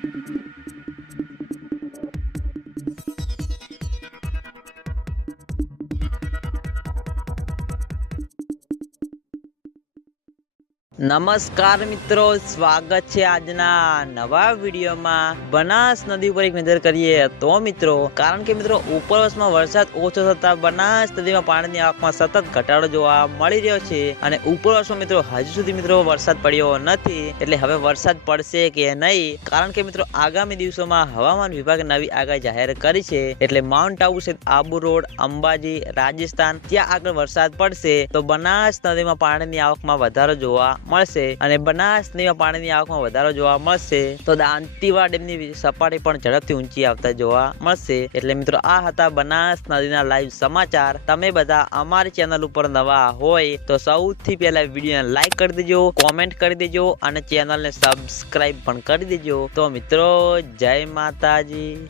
Thank you. નમસ્કાર મિત્રો, સ્વાગત છે આજના નવા વિડીયોમાં. બનાસ નદી ઉપર એક નજર કરીએ તો મિત્રો, કારણ કે મિત્રો, ઉપર વર્ષમાં વરસાદ ઓછો થતા બનાસ નદીમાં પાણીની આવકમાં સતત ઘટાડો જોવા મળી રહ્યો છે. અને ઉપર વર્ષમાં મિત્રો, હજુ સુધી મિત્રો, વરસાદ પડ્યો નથી. એટલે હવે વરસાદ પડશે કે નહીં? કારણ કે મિત્રો, આગામી દિવસોમાં હવામાન વિભાગે નવી આગાહી જાહેર કરી છે. એટલે માઉન્ટ આબુ છે, આબુ રોડ, અંબાજી, રાજસ્થાન, ત્યાં આગળ વરસાદ પડશે. તો બનાસ નદીમાં પાણીની આવકમાં વધારો જોવા મળશે અને બનાસ નદીમાં પાણીની આવકમાં વધારો જોવા મળશે. તો દાંતીવા ડેમની સપાટી પણ ઝડપથી ઊંચી આવતા જોવા મળશે. એટલે મિત્રો, આ હતા બનાસ નદીના લાઈવ સમાચાર. તમે બધા અમારી ચેનલ ઉપર નવા હોય તો સૌથી પહેલા વિડીયોને લાઈક કરી દેજો કોમેન્ટ કરી દેજો અને ચેનલને સબસ્ક્રાઈબ પણ કરી દેજો. તો મિત્રો, જય માતાજી.